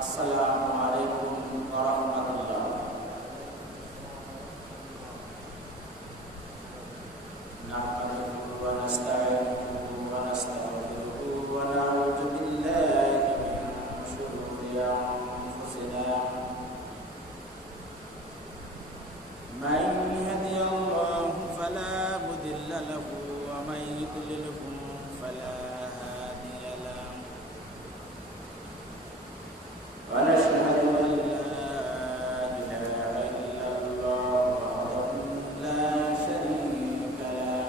আসসালামু আলাইকুম ওয়া রাহমাতুল্লাহ। নাহমাদুহু ওয়া নাস্তাঈনুহু ওয়া নাস্তাগফিরুহু ওয়া নাউযু বিল্লাহি মিন শুরুরি আনফুসিনা মান ইয়াহদিহিল্লাহু ফালা মুদিল্লা লাহু ওয়া মান ইউদ্লিলহু ফালা হাদিয়া লাহু। ونشهد أن لا إله إلا الله وحده لا شريك له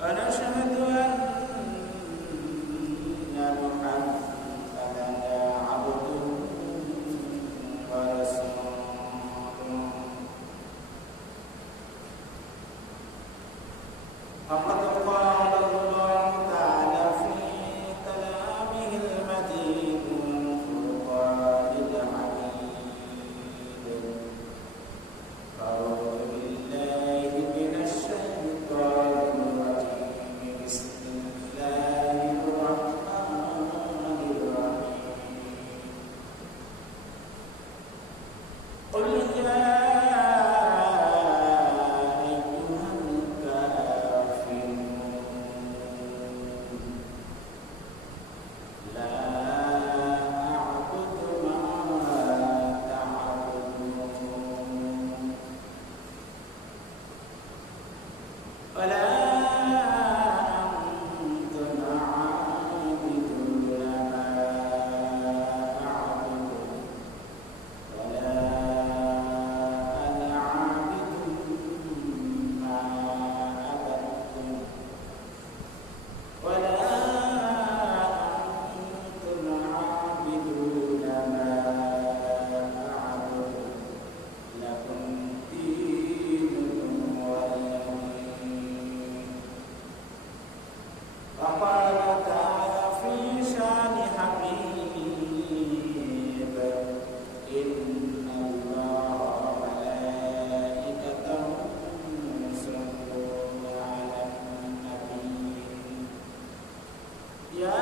ونشهد أن محمدا عبده ورسوله فقد قال الله تعالى في كلامه المجيد والفرقان الحميد أعوذ بالله من الشيطان الرجيم بسم الله الرحمن الرحيم قل يا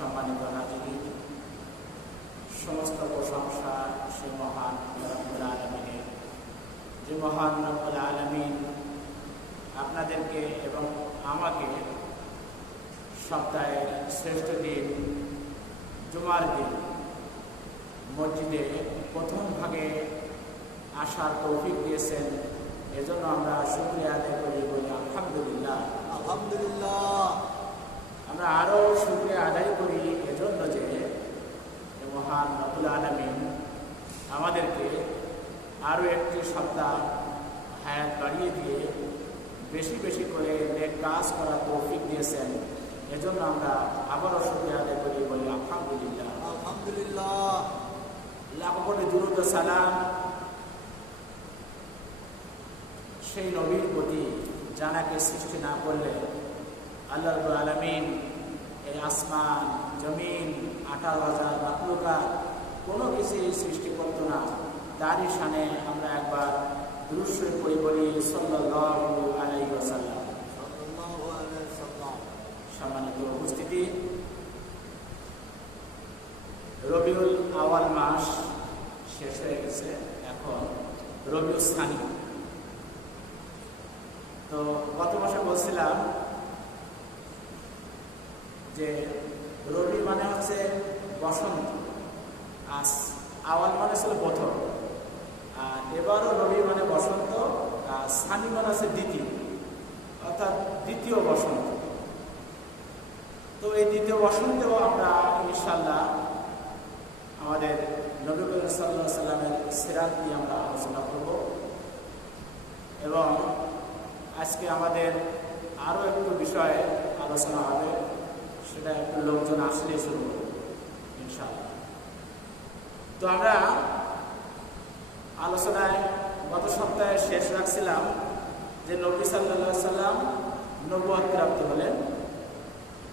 সম্মানিত হাজিরিন, সমস্ত প্রশংসা সে মহান রব্বুল আলামিনের, যে মহান রব্বুল আলামিন আপনাদেরকে এবং আমাকে সপ্তাহের শ্রেষ্ঠ দিন জুমার দিন মসজিদে প্রথম ভাগে আসার তৌফিক দিয়েছেন। এজন্য আমরা শুকরিয়া আদায় করি, বলি আলহামদুলিল্লাহ। আলহামদুলিল্লাহ। আমরা আরও শুকরিয়া আদায় করি এজন্য যে মহান রব্বুল আলামিন আমাদেরকে আরও একটি সপ্তাহ হায়াত বাড়িয়ে দিয়ে বেশি বেশি করে নেক কাজ করার তৌফিক দিয়েছেন। এজন্য আমরা আবারও শুকরিয়া আদায় করি, বলি আলহামদুলিল্লাহ। আলহামদুলিল্লাহ। লাখ কোটি দুরূদ ও সালাম সেই নবীর প্রতি যাকে সৃষ্টি না করলে আল্লাহ রাব্বুল আলামিন এই আসমান জমিন 18,000 মাখলুকাত কোনো কিছুই সৃষ্টি করত না। তারই শানে আমরা একবার দুরূদ শরীফ পড়ি, বলি সাল্লাল্লাহু আলাইহি ওয়াসাল্লাম। সম্মানিত উপস্থিতি, রবিউল আওয়াল মাস শেষ হয়ে গেছে, এখন রবিউল সানি। তো গত মাসে বলছিলাম যে রবি মানে হচ্ছে বসন্ত, আর আওয়াল মানে ছিল প্রথম, আর এবারও রবি মানে বসন্ত, আর সানি মানে হচ্ছে দ্বিতীয়, অর্থাৎ দ্বিতীয় বসন্ত। তো এই দ্বিতীয় বসন্তেও আমরা ইনশাআল্লাহ আমাদের নবী করিম সাল্লাল্লাহু আলাইহি সাল্লামের সিরাত নিয়ে আমরা আলোচনা করব, এবং আজকে আমাদের আরও একটু বিষয়ে আলোচনা হবে, সেটা একটু লোকজন আসলে শুরু করব ইনশাআল্লাহ। তো আমরা আলোচনায় গত সপ্তাহে শেষ রাখছিলাম যে নবী সাল্লাল্লাহু আলাইহি সাল্লাম নবুয়ত প্রাপ্ত হলেন।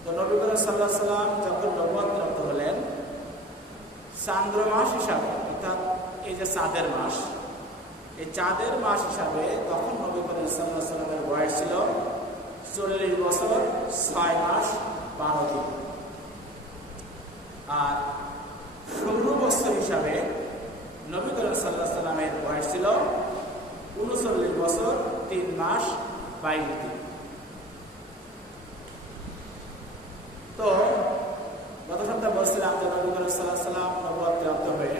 তো নবী করিম সাল্লাল্লাহু আলাইহি সাল্লাম যখন নবুয়ত প্রাপ্ত হলেন, চান্দ্র মাস হিসাবে, অর্থাৎ এই যে চাঁদের মাস, এই চাঁদের মাস হিসাবে তখন নবী করিম সাল্লাল্লাহু আলাইহি সাল্লামের বয়স ছিল 40 বছর 6 মাস 12 দিন। আর সৌর বছর হিসাবে নবী করিম সাল্লাল্লাহু আলাইহি সাল্লামের বয়স ছিল 39 বছর 3 মাস 22 দিন। তো গত সপ্তাহে বলছিলাম যে নবী করিম সাল্লাল্লাহু আলাইহি সাল্লাম নবুয়ত প্রাপ্ত হয়ে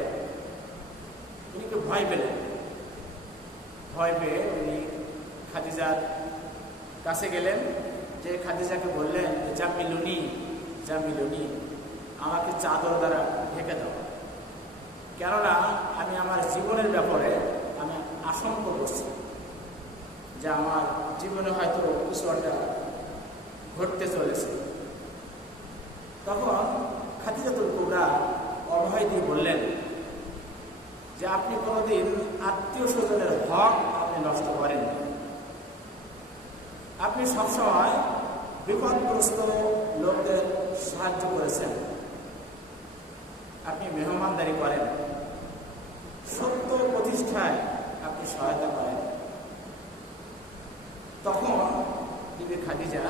উনি কি ভয় পেলেন। ভয় পেয়ে উনি খাদিজার কাছে গেলেন, যে খাদিজাকে বললেন যে জামিলুনি, আমাকে চাদর দ্বারা ঢেকে দাও, কেননা আমি আমার জীবনের ব্যাপারে আমি আশঙ্কা করছি যে আমার জীবনে হয়তো কিছু একটা ঘটতে চলেছে। তখন খাদিজাতুল কুবরা অভয় দিয়ে বললেন যে আপনি কোনোদিন আত্মীয় স্বজনের হক আপনি নষ্ট করেন, আপনি সবসময় বিপদগ্রস্ত লোকদের সাহায্য করেছেন, আপনি মেহমানদারি করেন, সত্য প্রতিষ্ঠায় আপনি সহায়তা করেন। তখন বিবি খাদিজা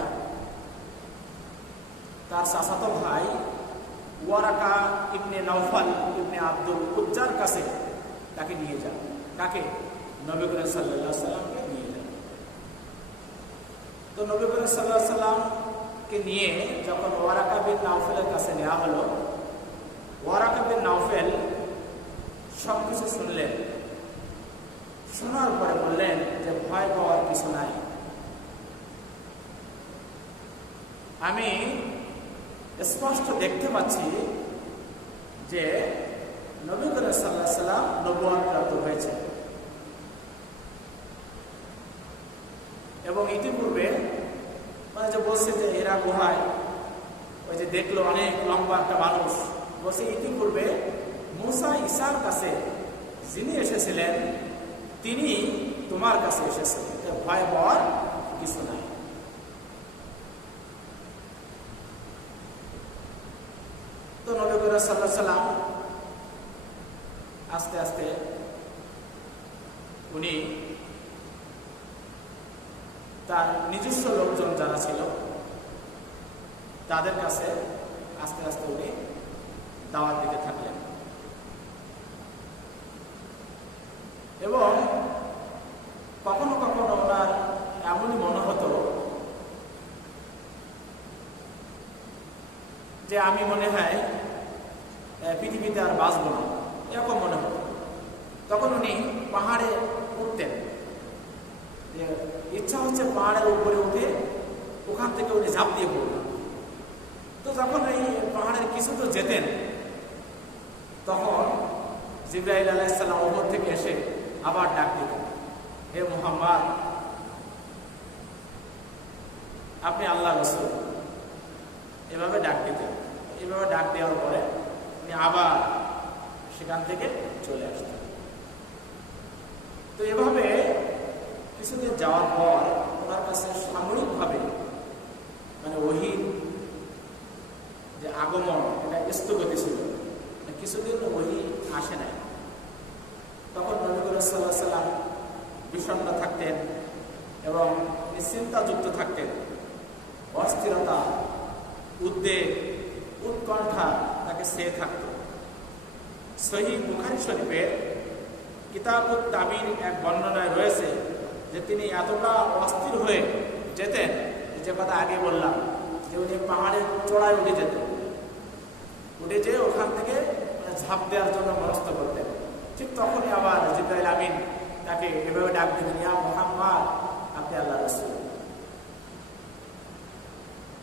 তার চাচাতো ভাই ওয়ারাকা ইবনে নওফাল ইবনে আব্দুল উজ্জার কাছে তাকে নিয়ে যান। কাকে? নবী করিম সাল্লাল্লাহু আলাইহি সাল্লামকে নিয়ে যান। তো নবী করিম সাল্লাল্লাহু আলাইহি সাল্লামকে নিয়ে যখন ওয়ারাকা বিন নওফালের কাছে নেওয়া হলো, ওয়ারাকা বিন নওফাল সব কিছু শুনলেন। শোনার পরে বললেন যে ভয় পাওয়ার কিছু নাই, আমি স্পষ্ট দেখতে পাচ্ছি যে নবী করিম সাল্লাল্লাহু আলাইহি সাল্লাম নবুয়ত প্রাপ্ত হয়েছে, এবং ইতিপূর্বে মানে যে বলছে যে এরা গুহায় ওই যে দেখলো অনেক লম্বা একটা মানুষ, বলছে ইতিপূর্বে মুসা ঈসার কাছে যিনি এসেছিলেন তিনি তোমার কাছে এসেছিলেন, ভয় পাওয়ার কিছু নাই। তো নবী করিম সাল্লাল্লাহু আলাইহি সাল্লাম আস্তে আস্তে উনি তার নিজস্ব লোকজন যারা ছিল তাদের কাছে আস্তে আস্তে উনি দাওয়াত দিতে থাকলেন, এবং কখনো কখনো ওনার এমনই মনে হতো যে আমি মনে হয় পৃথিবীতে আর বাঁচব না, এরকম মনে হতো। তখন উনি পাহাড়ে উঠতেন, যে ইচ্ছা হচ্ছে পাহাড়ের উপরে উঠে ওখান থেকে উনি ঝাঁপ দিয়ে পড়লেন। তো যখন এই পাহাড়ের কিছু তো যেতেন, তখন জিবরাইল আলাইহিস সালাম উপর থেকে এসে আবার ডাক দিতেন, হে মুহাম্মদ, আপনি আল্লাহ রাসূল, এভাবে ডাক দিতেন। এভাবে ডাক দেওয়ার পরে উনি আবার সেখান থেকে চলে আসতেন। তো এভাবে কিছুদিন যাওয়ার পর ওনার কাছে সাময়িকভাবে মানে ওহীর যে আগমন এটা স্থগিত ছিল, কিছুদিন ওহী আসে নাই। তখন নবী করিম সাল্লাল্লাহু আলাইহি সাল্লাম বিষণ্ণ থাকতেন এবং চিন্তাযুক্ত থাকতেন, অস্থিরতা, উদ্বেগ, উৎকণ্ঠা তাকে চেয়ে থাকত। সহিহ বুখারী শরীফের কিতাবুত তাবির এক বর্ণনায় রয়েছে যে তিনি এতটা অস্থির হয়ে যেতেন, যে কথা আগে বললাম যে উনি পাহাড়ের চড়ায় উঠে যেতেন, উঠে যেয়ে ওখান থেকে ঝাঁপ দেওয়ার জন্য মনস্থ করতেন। ঠিক তখনই আবার জিবরাইল আমিন তাকে এভাবে ডাক দিলেন, ইয়া মুহাম্মদ, আপনি আল্লাহর রাসূল।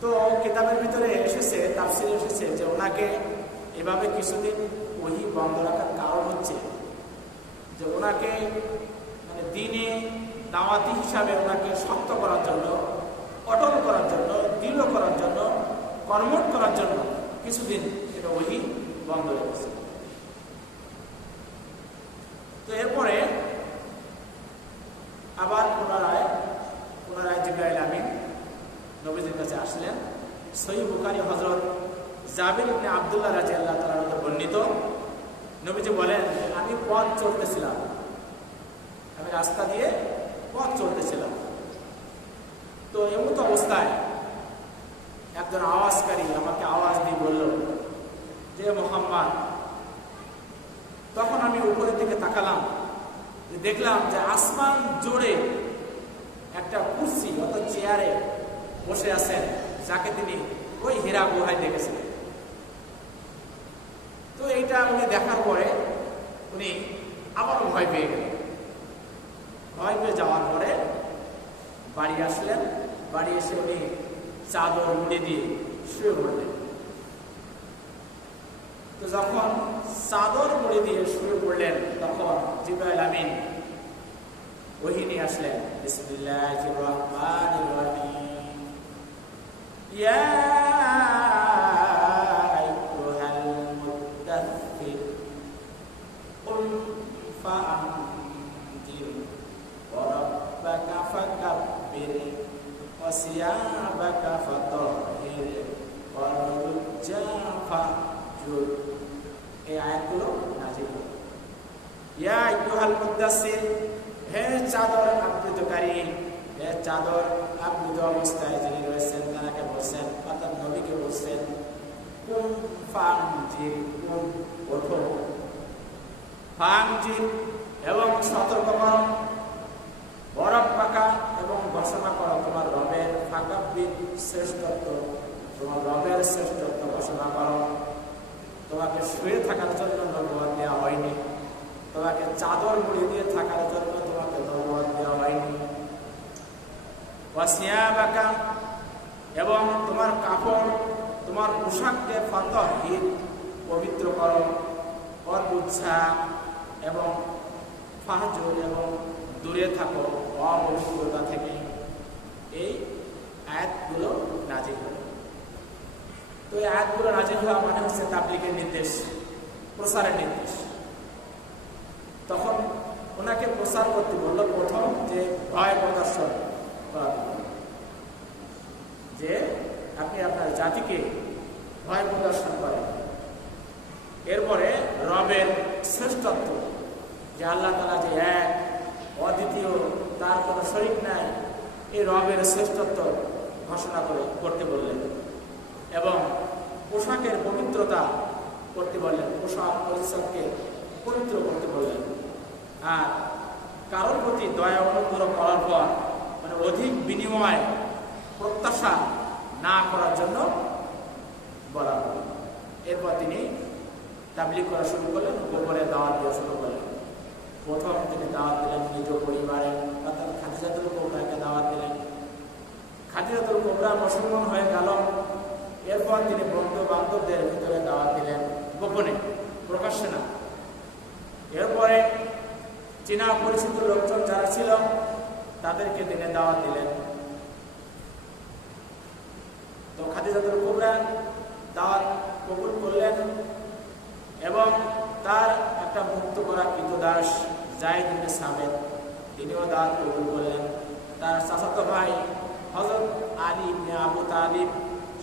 তো কিতাবের ভিতরে এসেছে, তাফসীরে এসেছে যে ওনাকে এভাবে কিছুদিন ওহী বন্ধ রাখার কারণ হচ্ছে যে ওনাকে মানে দিনে দাওয়াতি হিসাবে ওনাকে শক্ত করার জন্য, অটল করার জন্য, দৃঢ় করার জন্য, কর্মঠ করার জন্য কিছুদিন এটা ওহী বন্ধ রেখেছে। তো এরপরে আবার পুনরায় জিবরাইল আমিন নবীজির কাছে আসলেন। সহিহ বুখারী হযরত জাবির ইবনে আব্দুল্লাহ রাদিয়াল্লাহু তাআলা হতে বর্ণিত, নবীজি বলেন, আমি পথ চলতেছিলাম, আমি রাস্তা দিয়ে পথ চলতেছিলাম। তো এমতো অবস্থায় একজন আওয়াজকারী আমাকে আওয়াজ দিয়ে বলল যে মুহাম্মদ। তখন আমি উপরের দিকে তাকালাম, দেখলাম যে আসমান জোড়ে একটা কুরসি অর্থাৎ চেয়ারে বসে আছেন, যাকে তিনি ওই হীরা গুহায় দেখেছিলেন। তো এইটা উনি দেখার পরে উনি আবার ভয় পেয়ে গেলেন। ভয় পেয়ে যাওয়ার পরে বাড়ি আসলেন। বাড়ি এসে উনি চাদর মুড়ি দিয়ে শুয়ে পড়লেন। তো যখন চাদর মুড়ি দিয়ে শুয়ে পড়লেন তখন জিবরাইল আমিন ওহী নিয়ে আসলেন। বিসমিল্লাহির রহমানির রহিম, ইয়া আইয়ুহাল মুদ্দাথ্থির কুম ফাআনজির ওয়া রাব্বাকা ফাকাব্বির ওয়া সিয়াবাকা ফাতাহহির ওয়া রুজ্জা ফাহজুর। এই আয়াতগুলো নাযিল হলো। ইয়া আইয়ুহাল মুদ্দাথ্থির, হে চাদর আবৃতকারী, হে চাদর আবৃত অবস্থায় যিনি রয়েছেন তাকে বলছেন, অর্থাৎ নবীকে বলছেন, কুম ফাআনজির, কুম ওঠো, ফাআনজির এবং সতর্ক করো, ওয়া রাব্বাকা এবং ঘোষণা করো তোমার রবের, ফাকাব্বির শ্রেষ্ঠত্ব, তোমার রবের শ্রেষ্ঠত্ব ঘোষণা করো। তোমাকে শুয়ে থাকার জন্য নবুয়ত দেওয়া হয়নি, তোমাকে চাদর মুড়ি দিয়ে থাকার জন্য তোমাকে নবুয়ত দেওয়া হয়নি। ওয়া সিয়াবাকা এবং তোমার কাপড়, তোমার পোশাককে ফাতাহহির পবিত্র করো, অরুজ্জা এবং ফাহজুর এবং দূরে থাকো অপবিত্রতা থেকে। এই আয়াতগুলো নাযিল হলো। তো এই আয়াতগুলো নাযিল হওয়া মানে হচ্ছে তাবলীগের নির্দেশ, প্রচারের নির্দেশ। তখন ওনাকে প্রচার করতে বলল, প্রথম যে ভয় প্রদর্শন করা, যে আপনি আপনার জাতিকে ভয় প্রদর্শন করেন। এরপরে রবের শ্রেষ্ঠত্ব, যে আল্লাহ তাআলা যে এক, অদ্বিতীয়, তার কোনো শরীক নাই, এই রবের শ্রেষ্ঠত্ব ঘোষণা করতে বললেন। এবং পোশাকের পবিত্রতা করতে বললেন, পোশাক পরিচ্ছদকে পবিত্র করতে বললেন। আর কারোর প্রতি দয়া অনুগ্রহ করার পর মানে অধিক বিনিময় প্রত্যাশা না করার জন্য বলা হল। এরপর তিনি তাবলীগ করা শুরু করলেন, গোপনে দাওয়াত দেওয়া শুরু করলেন। প্রথম তিনি দাওয়াত দিলেন নিজ পরিবারে, অর্থাৎ খাদিজাতুল কুবরাকে দাওয়াত দিলেন। খাদিজাতুল কুবরা মুসলমান হয়ে গেল। এরপর তিনি বন্ধু বান্ধবদের ভিতরে দাওয়াত দিলেন, গোপনে, প্রকাশ্যে না। এরপরে চীনা পরিচিত লোকজন যারা ছিল তাদেরকে তিনি দাওয়াত দিলেন। তো খাদিজাতুল কুবরা দাওয়াত কবুল করলেন এবং তার একটা মুক্ত করা কৃতদাস যায়েদ ইবনে সাবিত, তিনিও দাওয়াত কবুল করলেন। তার চাচাতো ভাই হযরত আলী ইবনে আবু তালিব,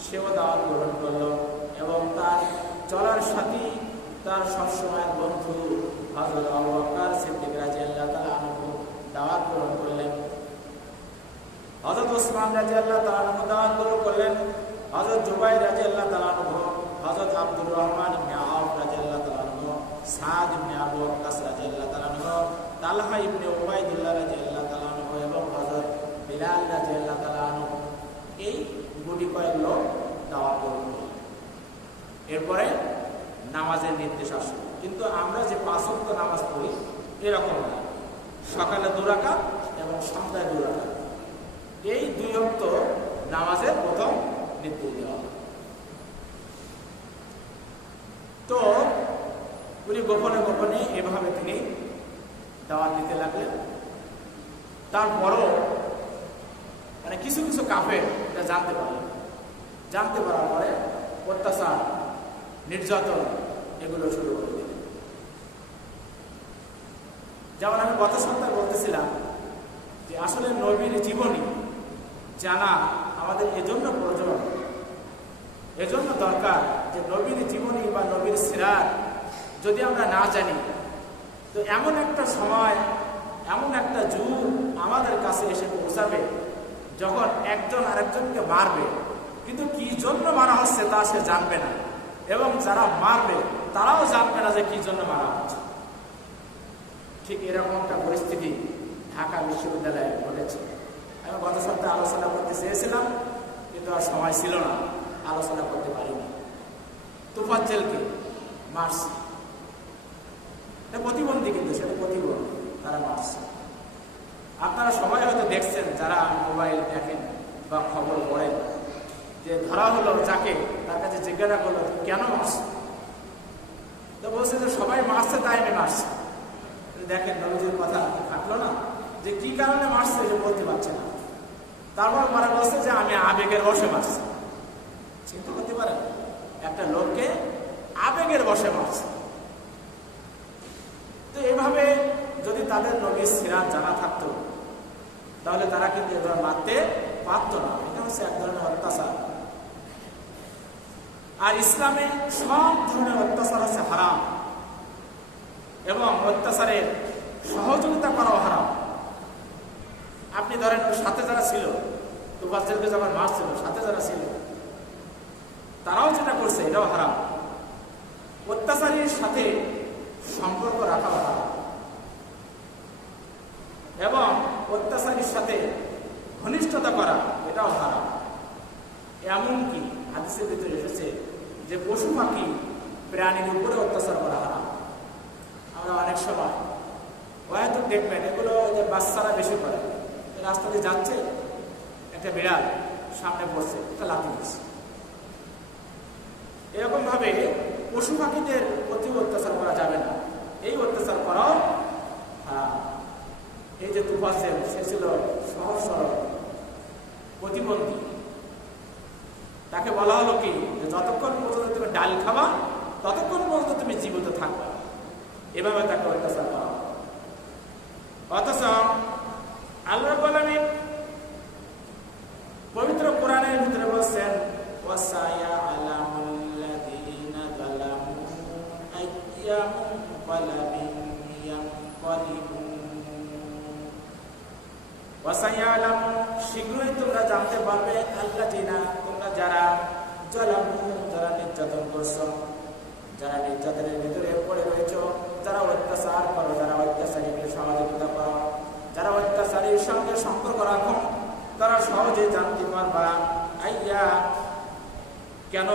সেও দাওয়াত গ্রহণ করল। এবং তার চলার সাথী, তার সবসময়ের বন্ধু হযরত আবু বকর সিদ্দিক রাদিয়াল্লাহু তাআলা আনহু দাওয়াত গ্রহণ করলেন। হযরত ওসমান রাদিয়াল্লাহু তাআলা আনহু দাওয়াত গ্রহণ করলেন। হযরত জুবাইর রাদিয়াল্লাহু তাআলা আনহু, হযরত আব্দুর রহমান ইবনে আওফ রাদিয়াল্লাহু তাআলা আনহু, সাদ ইবনে আবু ওয়াক্কাস রাদিয়াল্লাহু তাআলা আনহু, তালহা ইবনে উবাইদুল্লাহ রাদিয়াল্লাহু তাআলা আনহু এবং হযরত বিলাল রাদিয়াল্লাহু তাআলা আনহু, এই গুটি কয়েক লোক দাওয়াত গ্রহণ করল। এরপরে নামাজের নির্দেশ আসলো। কিন্তু আমরা যে 5 ওয়াক্ত নামাজ পড়ি এরকম না, সকালে 2 রাকাত এবং সন্ধ্যায় 2 রাকাত, এই 2 ওয়াক্ত নামাজের প্রথম নির্দেশ দেওয়া হয়। তো উনি গোপনে গোপনে এভাবে তিনি দাওয়াত দিতে লাগলেন। তারপরও মানে কিছু কিছু কাফের এটা জানতে পারার পরে অত্যাচার, নির্যাতন এগুলো শুরু করে দিলেন। যেমন আমি গত সপ্তাহে বলতেছিলাম যে আসলে নবীর জীবনী জানা আমাদের এজন্য প্রয়োজন, এজন্য দরকার যে নবীর জীবনী বা নবীর সিরাত যদি আমরা না জানি তো এমন একটা সময়, এমন একটা যুগ আমাদের কাছে এসে পৌঁছাবে যখন একজন আরেকজনকে মারবে, কিন্তু কি জন্য মারা হচ্ছে তা সে জানবে না, এবং যারা মারবে তারাও জানবে না যে কি জন্য মারা হচ্ছে। ঠিক এরকম একটা পরিস্থিতি ঢাকা বিশ্ববিদ্যালয়ে ঘটেছে। আমি গত সপ্তাহে আলোচনা করতে চেয়েছিলাম কিন্তু আর সময় ছিল না, আলোচনা করতে পারিনি। তোফাজ্জেলকে মারছে, এটা প্রতিবন্ধী, কিন্তু সেটা প্রতিবন্ধী, তারা মারছে। আপনারা সবাই হয়তো দেখছেন যারা মোবাইল দেখেন বা খবর পড়েন, যে ধরা হলো যাকে, তার কাছে জিজ্ঞাসা করলো কেন মারছে, তো বলছে যে সবাই মারছে তাই আমি মারছি। দেখেন নবীজির কথা থাকলো না, যে কি কারণে মারছে যে বলতে পারছে না। তারপর মারা বলছে যে আমি আবেগের বশে মারছি। চিন্তা করতে পারেন, একটা লোককে আবেগের বশে মারছে। তো এভাবে যদি তাদের নবীর সিরাত জানা থাকতো তাহলে তারা কিন্তু এবার মারতে পারত না। এটা হচ্ছে এক ধরনের অত্যাচার। আর ইসলামে সব ধরনের অত্যাচার হচ্ছে হারাম, এবং অত্যাচারের সহযোগিতা করাও হারাম। আপনি ধরেন সাথে যারা ছিল, তোফাজ্জেলকে যখন মারছিল, সাথে যারা ছিল তারাও যেটা করছে এটাও হারাম। অত্যাচারীর সাথে সম্পর্ক রাখাও হারাম, এবং অত্যাচারীর সাথে ঘনিষ্ঠতা করা এটাও হারাম। এমনকি হাদিসের ভিতরে এসেছে যে পশু পাখি প্রাণীর উপরে অত্যাচার করা হারাম। আমরা অনেক সময় হয়তো দেখবেন এগুলো যে বাচ্চারা বেশি করে, রাস্তা দিয়ে যাচ্ছে, একটা বিড়াল সামনে পড়ছে, একটা লাথি দিচ্ছে। এরকম ভাবে পশু পাখিদের প্রতি অত্যাচার করা যাবে না, এই অত্যাচার করাও হারাম। এই যে তোফাজ্জেল, সে ছিল সহজ সরল প্রতিবন্ধী, তাকে বলা হলো কি যে যতক্ষণ পর্যন্ত তুমি ডাল খাবা ততক্ষণ পর্যন্ত তুমি জীবিত থাকবা, এভাবে তাকে অত্যাচার করা। অথচ আল্লাহ রাব্বুল আলামিন পবিত্র কোরআনের ভিতরে বলছেন ওয়াসায়ালামুল্লাযীনা যালামু আইয়ামুনকালাবিন ইয়ানকালিবুন। ওয়াসায়ালামু, শীঘ্রই তোমরা জানতে পারবে, আল্লাযীনা, তোমরা যারা, যালামু, যারা নির্যাতন করছো, যারা নির্যাতনের ভিতরে পড়ে রয়েছ, যারা অত্যাচার করো, যারা অত্যাচারীকে সহযোগিতা করো, যারা অত্যাচারীর সঙ্গে সম্পর্ক রাখো, তারা সহজে জানতে পারবা। আইয়া, কেন?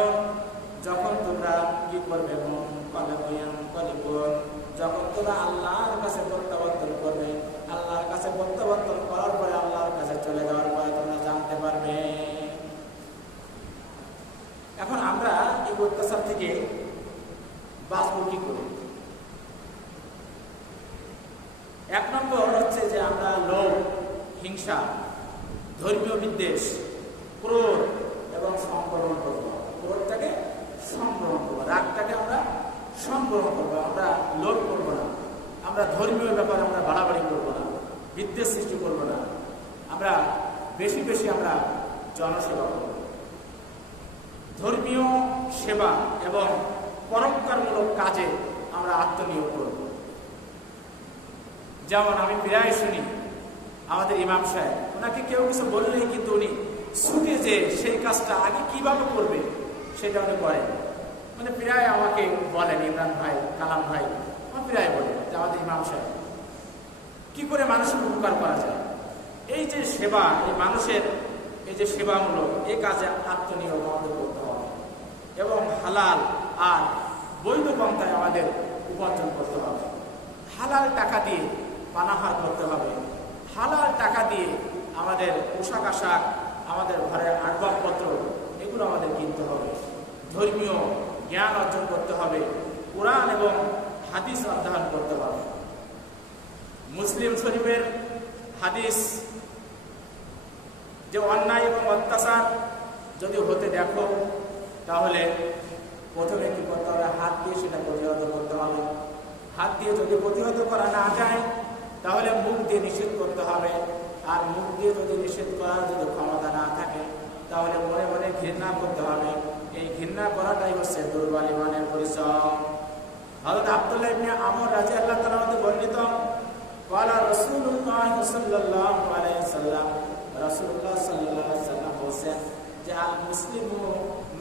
যখন তোমরা কি করবে, যখন তোমরা আল্লাহর কাছে প্রত্যাবর্তন করবে, আল্লাহর কাছে প্রত্যাবর্তন করার পরে, আল্লাহর কাছে চলে যাওয়ার পরে তোমরা জানতে পারবে। এখন আমরা এই অত্যাচার থেকে বাঁচবো কি করে? এক নম্বর হচ্ছে যে আমরা লোভ, হিংসা, ধর্মীয় বিদ্বেষ, ক্রোধ এবং সংবরণ করবো। ক্রোধটাকে সংবরণ করবো, রাগটাকে আমরা সংবরণ করবো। আমরা লোভ করবো না, আমরা ধর্মীয় ব্যাপারে আমরা বাড়াবাড়ি করবো না, বিদ্বেষ সৃষ্টি করবো না, আমরা বেশি বেশি আমরা জনসেবা করব। ধর্মীয় সেবা এবং পরোপকারমূলক কাজে আমরা আত্মনিয়োগ করব। যেমন আমি প্রায় শুনি আমাদের ইমাম সাহেব, ওনাকে কেউ কিছু বললেই কিন্তু উনি ছুটে যে সেই কাজটা আগে কিভাবে করবে সেটা উনি করেন। মানে প্রায় আমাকে বলেন, ইমরান ভাই, কালাম ভাই, আমার প্রায় বলেন যে আমাদের ইমাম সাহেব কি করে মানুষের উপকার করা যায়, এই যে সেবা, এই মানুষের এই যে সেবামূলক এই কাজে আত্মনিয়োগ আমাদের করতে হবে এবং হালাল আর বৈধ পন্থায় আমাদের উপার্জন করতে হবে। হালাল টাকা দিয়ে পানাহার করতে হবে, হালাল টাকা দিয়ে আমাদের পোশাক আশাক, আমাদের ঘরের আসবাবপত্র এগুলো আমাদের কিনতে হবে। ধর্মীয় জ্ঞান অর্জন করতে হবে, কোরআন এবং হাদিস অধ্যয়ন করতে হবে। মুসলিম শরীফের হাদিস যে অন্যায় এবং অত্যাচার যদি হতে দেখো তাহলে প্রথমে কি করতে হবে? হাত দিয়ে সেটা প্রতিহত করতে হবে। হাত দিয়ে যদি প্রতিহত করা না যায় তাহলে মুখ দিয়ে নিষেধ করতে হবে। আর মুখ দিয়ে যদি নিষেধ করার যদি ক্ষমতা না থাকে তাহলে মনে মনে ঘৃণা করতে হবে। এই ঘৃণা করাটাই হচ্ছে দুর্বল ইমানের পরিচয়। হযরত আব্দুল্লাহ ইবনে আমর রাদিয়াল্লাহু তাআলা হতে বর্ণিত, ক্বালা রাসূলুল্লাহ সাল্লাল্লাহু আলাইহি ওয়াসাল্লাম, রাসূলুল্লাহ সাল্লাল্লাহু আলাইহি ওয়াসাল্লাম বলেন যে আল মুসলিমু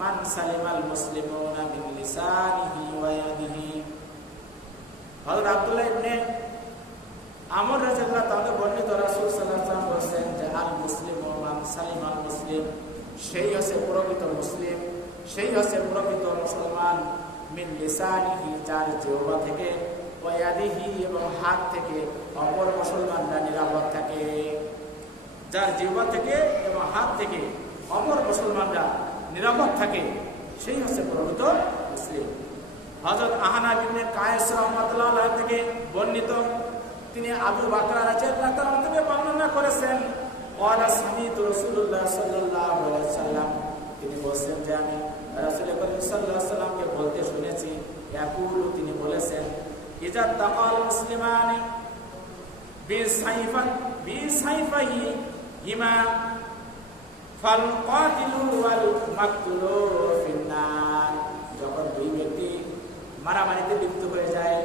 মান সালিমাল মুসলিমুনা মিন লিসানিহি ওয়া ইয়াদিহি। হযরত আব্দুল্লাহ ইবনে আমর রাদিয়াল্লাহু তাআলা বর্ণিত, রাসূল সাল্লাল্লাহু আলাইহি ওয়াসাল্লাম বলেন যে আল মুসলিমু মান সালিমাল মুসলিম, সেই হচ্ছে প্রকৃত মুসলিম, সেই হচ্ছে প্রকৃত মুসলমান, মিন লিসানিহি, যার জিহ্বা থেকে, ওয়া ইয়াদিহি, এবং হাত থেকে অপর মুসলমানরা নিরাপদ থাকে। যার জিহ্বা থেকে এবং হাত থেকে অপর মুসলমানরা নিরাপদ থাকে সেই হচ্ছে প্রকৃত মুসলিম। হযরত আহনা ইবনে কায়েস রাহমাতুল্লাহ আলাইহি থেকে বর্ণিত, তিনি আবু বকর রাদিয়াল্লাহু তাআলা থেকে বর্ণনা করেছেন, ক্বালা সামিতু রাসূলুল্লাহ সাল্লাল্লাহু আলাইহি ওয়াসাল্লাম, তিনি বলেছেন যে আমি রাসূল করিম সাল্লাল্লাহু আলাইহি ওয়াসাল্লামকে বলতে শুনেছি, ইয়াকুলু, তিনি বলেছেন, ইজা তাকাল মুসলিমানি বিসাইফাহি হিমা ফাল কাতিলু ওয়াল মাকতুলু ফিন্নার। যখন দুই ব্যক্তি মারামারিতে লিপ্ত হয়ে যায়,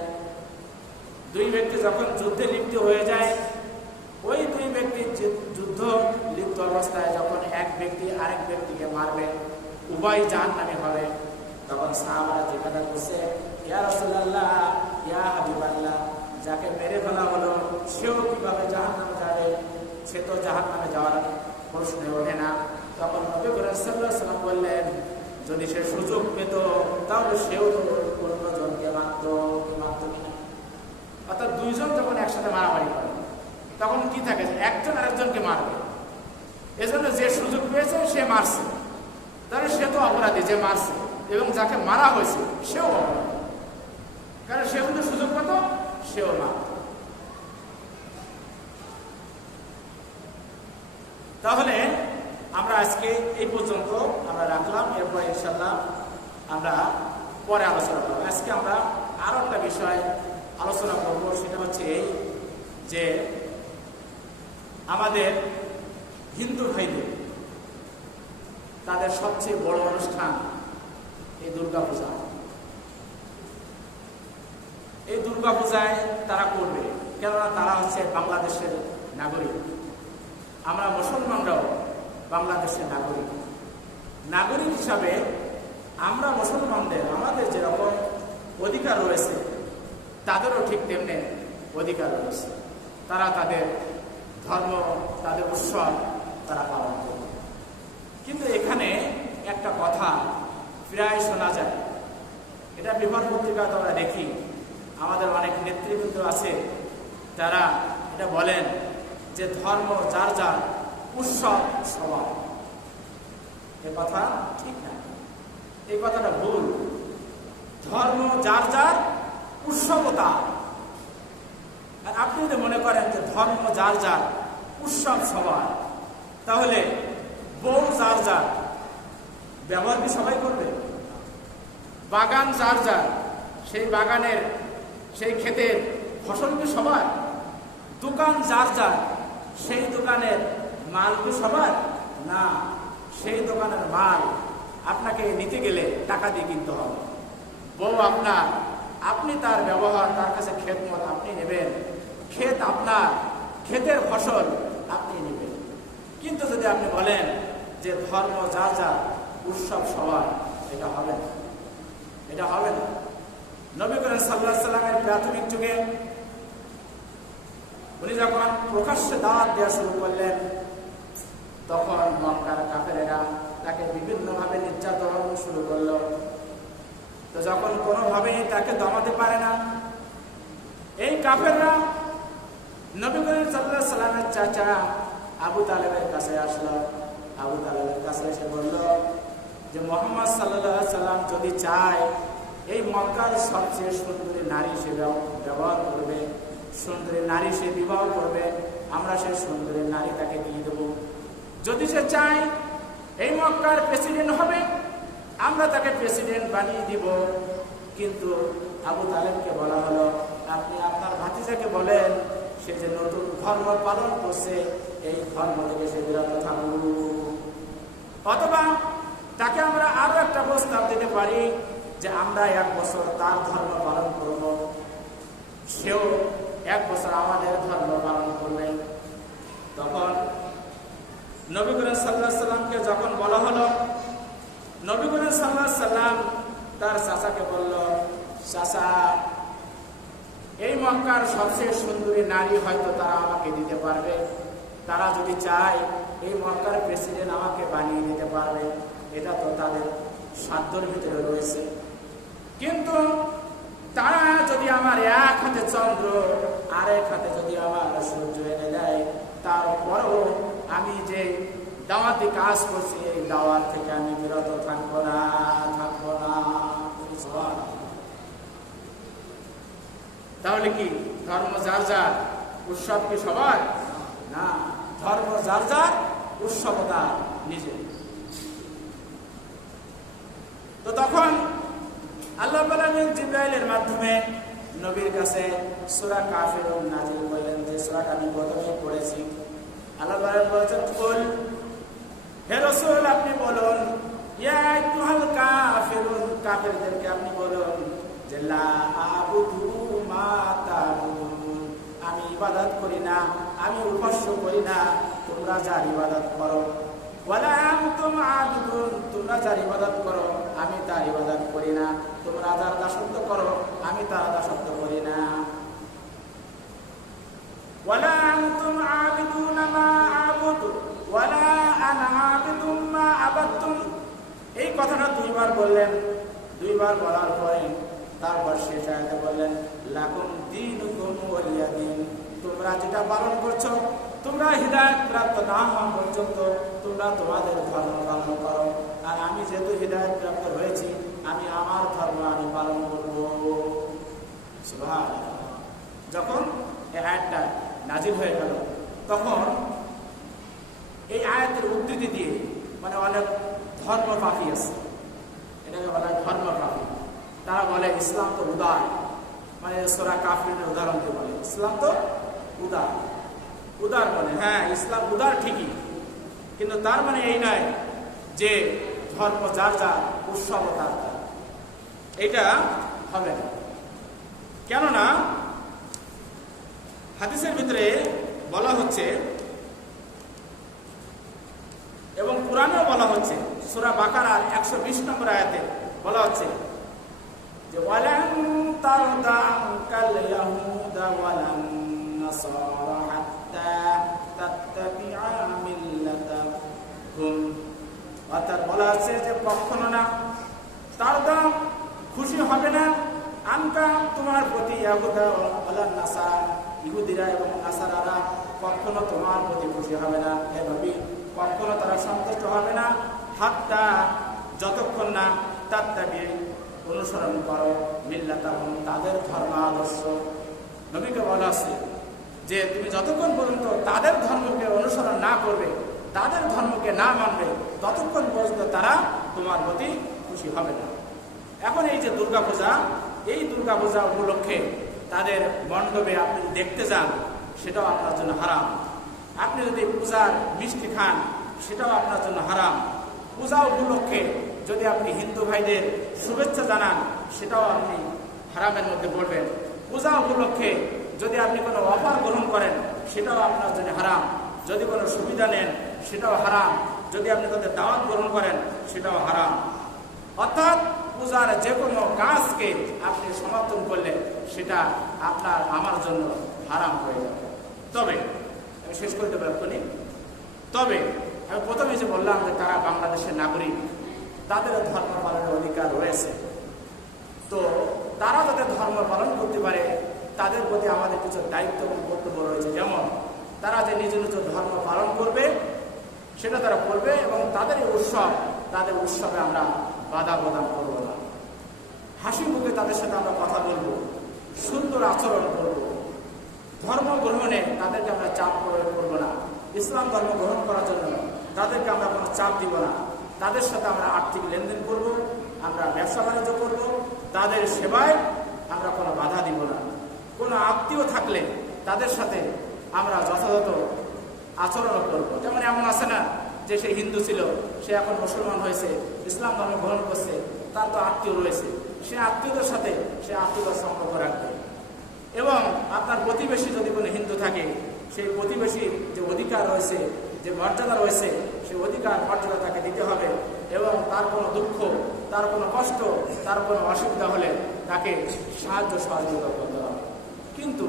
দুই ব্যক্তি যখন যুদ্ধে লিপ্ত হয়ে যায়, ওই দুই ব্যক্তির যুদ্ধ লিপ্ত অবস্থায় যখন এক ব্যক্তি আরেক ব্যক্তিকে মারবে, উভয় জাহান্নামী হবে, তখন সাহাবারা জিজ্ঞাসা করছে, ইয়া রাসূলুল্লাহ, ইয়া হাবিবাল্লাহ, যাকে মেরে ফেলা হলো সেও কিভাবে জাহান্নামে যাবে? সে তো জাহান্নামে যাওয়ার প্রশ্নে ওঠে না। তখন নবী করিম সাল্লাল্লাহু আলাইহি ওয়াসাল্লাম বললেন, যদি সে সুযোগ পেত তাহলে সেও তো অন্যজনকে মারত কিনা। অর্থাৎ দুইজন যখন একসাথে মারামারি করে তখন কি থাকে, একজন আরেকজনকে মারবে, এজন্য যে সুযোগ পেয়েছে সে মারছে, তাহলে সে তো অপরাধী যে মারছে, এবং যাকে মারা হয়েছে সেও অপরাধী, কারণ সে কিন্তু সুযোগ পেত সেও মারত। তাহলে আমরা আজকে এই পর্যন্ত আমরা রাখলাম, এরপর ইনশাআল্লাহ আমরা পরে আলোচনা করব। আজকে আমরা আরো একটা বিষয় আলোচনা করব, সেটা হচ্ছে এই যে আমাদের হিন্দু ভাইদের তাদের সবচেয়ে বড় অনুষ্ঠান এই দুর্গা পূজা। এই দুর্গা পূজায় তারা করবে, কেননা তারা হচ্ছে বাংলাদেশের নাগরিক, আমরা মুসলমানরাও বাংলাদেশের নাগরিক। নাগরিক হিসাবে আমরা মুসলমানদের আমাদের যেরকম অধিকার রয়েছে তাদেরও ঠিক তেমনি অধিকার রয়েছে। তারা তাদের ধর্ম, তাদের উৎসব তারা পালন করবে। কিন্তু এখানে একটা কথা প্রায় শোনা যায়, এটা বিভাগ পত্রিকাতে আমরা দেখি, আমাদের অনেক নেতৃবৃন্দ আছে তারা এটা বলেন যে ধর্ম যার যার, উৎসব সবার। এ কথা ঠিক না, এই কথাটা ভুল। ধর্ম যার যার, উৎসব তার। আর আপনি যদি মনে করেন যে ধর্ম যার যার, উৎসব সবার, তাহলে বউ যার যার, ব্যবহার কি সবাই করবে? বাগান যার যার, সেই বাগানের সেই ক্ষেতের ফসল কি সবার? দোকান যার যার, সেই দোকানের মাল কি সবার? না, সেই দোকানের মাল আপনাকে নিতে গেলে টাকা দিয়ে কিনতে হবে। বউ আপনার, আপনি তার ব্যবহার, তার কাছে খেদমত আপনি নেবেন, ক্ষেত আপনার, ক্ষেতের ফসল আপনি নেবেন। কিন্তু যদি আপনি বলেন যে ধর্ম যার যার, উৎসব সবার, এটা হবে না, এটা হবে না। নবী করিম সাল্লাল্লাহু আলাইহি সাল্লামের প্রাথমিক যুগে উনি যখন প্রকাশ্যে দাওয়াত দেওয়া শুরু করলেন, তখন মক্কার কাফেরেরা তাকে বিভিন্নভাবে নির্যাতন শুরু করলো। তো যখন কোনোভাবেই তাকে দমাতে পারে না, এই কাফেররা নবী করিম সাল্লাল্লাহু আলাইহি সাল্লামের চাচা আবু তালেবের কাছে আসলো। আবু তালেবের কাছে এসে বলল যে মুহাম্মদ সাল্লাল্লাহু আলাইহি সাল্লাম যদি চায় এই মক্কার সবচেয়ে সুন্দরী নারী সে ব্যবহার করবে, সুন্দরী নারী সে বিবাহ করবে, আমরা সেই সুন্দরী নারী তাকে দিয়ে দেব। যদি সে চায় এই মক্কার প্রেসিডেন্ট হবে, আমরা তাকে প্রেসিডেন্ট বানিয়ে দিব। কিন্তু আবু তালেবকে বলা হলো, আপনি আপনার ভাতিজাকে বলেন সে যে নতুন ধর্ম পালন করছে এই ধর্ম থেকে সে বিরত থাকুক। অথবা তাকে আমরা আরো একটা প্রস্তাব দিতে পারি যে আমরা 1 বছর তার ধর্ম পালন করব, সেও 1 বছর আমাদের ধর্ম পালন করবে। তখন নবী করিম সাল্লাল্লাহু আলাইহি সাল্লামকে যখন বলা হলো, নবী করিম সাল্লাল্লাহু আলাইহি সাল্লাম তার চাচাকে বলল, চাচা এই মক্কার সবচেয়ে সুন্দরী নারী হয়তো তারা আমাকে দিতে পারবে, তারা যদি চায় এই মক্কার প্রেসিডেন্ট আমাকে বানিয়ে দিতে পারবে, এটা তো তাদের সাধ্যের ভিতরে রয়েছে। কিন্তু তারা যদি আমার এক হাতে চন্দ্র আর এক হাতে যদি আমার সূর্য এনে দেয়, তারপরেও আমি যে দাওয়াতি কাজ করছি এই দাওয়াত থেকে আমি বিরত থাকবো না। তাহলে কি ধর্ম যার যার, উৎসব কি সবার না? ধর্ম যার যার, উৎসবতা নিজে। তো তখন আল্লাহ জিবরাইলের মাধ্যমে নবীর কাছে সূরা কাফিরুন নাযিল করলেন, যে সূরাটা আমি প্রথমেই পড়েছি। আল্লাহ বলেছেন, কুল হে রাসূল আপনি বলুন, ইয়া আইয়ুহাল কাফিরুন, কাফেরদেরকে আপনি বলুন যে লা আবুদু মা তা'বুদুন, আমি ইবাদত করি না, আমি উপাস্য করি না, তোমরা যার ইবাদত করো। ওয়ালা আনতুম আবিদুন, তোমরা যার ইবাদত করো আমি তার ইবাদত করি না, তোমরা যার দাসত্ব করো আমি তার দাসত্ব করি না। ওয়ালা আনতুম আবিদুন মা আবুদু ওয়ালা আনা আবিদুম মা আবাদতুম, এই কথাটা 2 বার বললেন। 2 বার বলার পরে তারপর শেষ আয়াতে বললেন, লাকুম দীনুকুম ওয়ালিয়া দীন, তোমরা যেটা পালন করছো, তোমরা হিদায়াত প্রাপ্ত না হওয়া পর্যন্ত তোমরা তোমাদের ধর্ম পালন করো, আর আমি যেহেতু হিদায়াত প্রাপ্ত হয়েছি আমি আমার ধর্ম আমি পালন করব। সুবহানাল্লাহ। যখন এই আয়াতটা নাজিল হয়ে গেল, তখন এই আয়াতের উদ্ধৃতি দিয়ে মানে অনেক ধর্মপাপী আছে, এটাকে বলা হয় ধর্মপাপী। তারা বলে ইসলাম তো উদার, মানে সূরা কাফিরের উদাহরণ দিয়ে বলে ইসলাম তো উদার। উদার বলে, হ্যাঁ ইসলাম উদার ঠিকই, কিন্তু তার মানে এই নয় যে ধর্ম যার যার, উৎসব তার তার, এটা হবে না। কেননা হাদিসের ভিতরে বলা হচ্ছে এবং কুরআনেও বলা হচ্ছে, সূরা বাকারার 120 নম্বর আয়াতে বলা হচ্ছে যে ওয়ালান তারদা আনকাল ইয়াহুদা ওয়ালান নাসারা হাত্তা তাত্তাবিআ মিল্লাতাহুম, অর্থাৎ বলা হচ্ছে যে কখনো না তারদা খুশি হবে না, আনকা তোমার প্রতি, ইয়াহুদা ওয়ালান নাসারা ইহুদিরা এবং নাসারারা কখনো তোমার প্রতি খুশি হবে না, হে নবী কখনো তারা সন্তুষ্ট হবে না, হাত্তা যতক্ষণ না তাত্তাবি অনুসরণ করো মিল্লাতাহুম তাদের ধর্ম আদর্শ। নবীকে বলা আছে যে তুমি যতক্ষণ পর্যন্ত তাদের ধর্মকে অনুসরণ না করবে, তাদের ধর্মকে না মানবে, ততক্ষণ পর্যন্ত তারা তোমার প্রতি খুশি হবে না। এখন এই যে দুর্গাপূজা, এই দুর্গাপূজা উপলক্ষে তাদের মণ্ডপে আপনি দেখতে যান, সেটাও আপনার জন্য হারাম। আপনি যদি পূজার মিষ্টি খান, সেটাও আপনার জন্য হারাম। পূজা উপলক্ষে যদি আপনি হিন্দু ভাইদের শুভেচ্ছা জানান, সেটাও আপনি হারামের মধ্যে পড়বেন। পূজা উপলক্ষে যদি আপনি কোনো অফার গ্রহণ করেন, সেটাও আপনার জন্য হারাম। যদি কোনো সুবিধা নেন, সেটাও হারাম। যদি আপনি তাদের দাওয়াত গ্রহণ করেন, সেটাও হারাম। অর্থাৎ পূজার যে কোনো কাজকে আপনি সমর্থন করলে সেটা আপনার আমার জন্য হারাম হয়ে যাবে। তবে আমি শেষ করতে পারবনি, তবে আমি প্রথমে যে বললাম যে তারা বাংলাদেশের নাগরিক, তাদের ধর্ম পালনের অধিকার রয়েছে। তো তারা যাতে ধর্ম পালন করতে পারে তাদের প্রতি আমাদের কিছু দায়িত্ব এবং কর্তব্য রয়েছে। যেমন তারা যে নিজ নিজ ধর্ম পালন করবে সেটা তারা করবে, এবং তাদের উৎসবে আমরা বাধা প্রদান করবো না। হাসি মুখে তাদের সাথে আমরা কথা বলবো, সুন্দর আচরণ করব। ধর্ম গ্রহণে তাদেরকে আমরা চাপ প্রয়োগ করবো না। ইসলাম ধর্ম গ্রহণ করার জন্য তাদেরকে আমরা কোনো চাপ দিব না। তাদের সাথে আমরা আর্থিক লেনদেন করব, আমরা ব্যবসা বাণিজ্য করব, তাদের সেবায় আমরা কোনো বাধা দিব না। কোনো আত্মীয় থাকলে তাদের সাথে আমরা যথাযথ আচরণ করব। যেমন এমন আছে না যে সে হিন্দু ছিল, সে এখন মুসলমান হয়েছে, ইসলাম ধর্ম গ্রহণ করছে, তার তো আত্মীয় রয়েছে, সে আত্মীয়দের সাথে সে আত্মীয়তার সম্পর্ক রাখবে। এবং আপনার প্রতিবেশী যদি কোনো হিন্দু থাকে, সেই প্রতিবেশীর যে অধিকার রয়েছে, যে মর্যাদা রয়েছে, সেই অধিকার মর্যাদা তাকে দিতে হবে। এবং তার কোনো দুঃখ, তার কোনো কষ্ট, তার কোনো অসুবিধা হলে তাকে সাহায্য সহযোগিতা করতে হবে। কিন্তু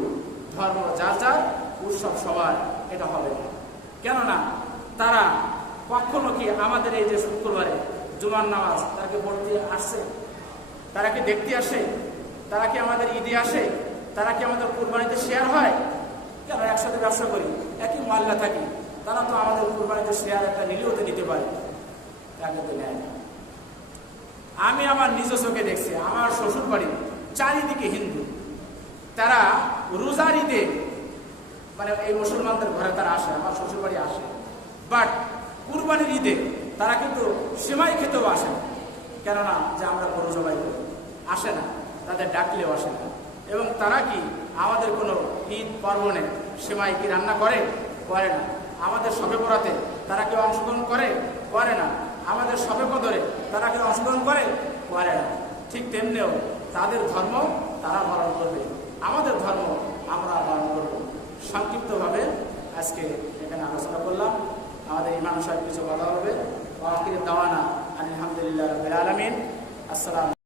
ধর্ম যার যার, উৎসব সবার, এটা হবে না। কেননা তারা কখনো কি আমাদের এই যে শুক্রবারে জুমার নামাজ তারা কি পড়তে আসছে? তারা কি দেখতে আসে? তারা কি আমাদের ঈদে আসে? তারা কি আমাদের কুরবানিতে শেয়ার হয়? কেন একসাথে ব্যবসা করি, একই মহল্লা থাকি, তারা তো আমাদের কুরবানিতে শেয়ার একটা নিলেও তো নিতে পারে, তাকে তো নেয় না। আমি আমার নিজ চোখে দেখছি, আমার শ্বশুর বাড়ি চারিদিকে হিন্দু। তারা রোজার ঈদে মানে এই মুসলমানদের ঘরে তারা আসে, আমার শ্বশুর বাড়ি আসে, বাট কুরবানির ঈদে তারা কিন্তু সেমাই খেতেও আসে না। কেননা যে আমরা গরু জবাই করি, আসে না, তাদের ডাকলেও আসে না। এবং তারা কি আমাদের কোনো ঈদ পার্বণে সেমাই কি রান্না করে? করে না। আমাদের শবে বরাতে তারা কেউ অংশগ্রহণ করে? করে না। আমাদের শবে কদরে তারা কেউ অংশগ্রহণ করে? করে না। ঠিক তেমনিও তাদের ধর্ম তারা পালন করবে, আমাদের ধর্ম আমরা পালন করব। সংক্ষিপ্তভাবে আজকে এখানে আলোচনা করলাম। আমাদের ইমাম সাহেব কিছু কথা বলবে। ওয়া আখিরু দাওয়ানা আলহামদুলিল্লাহি রাব্বিল আলামিন। আসসালাম।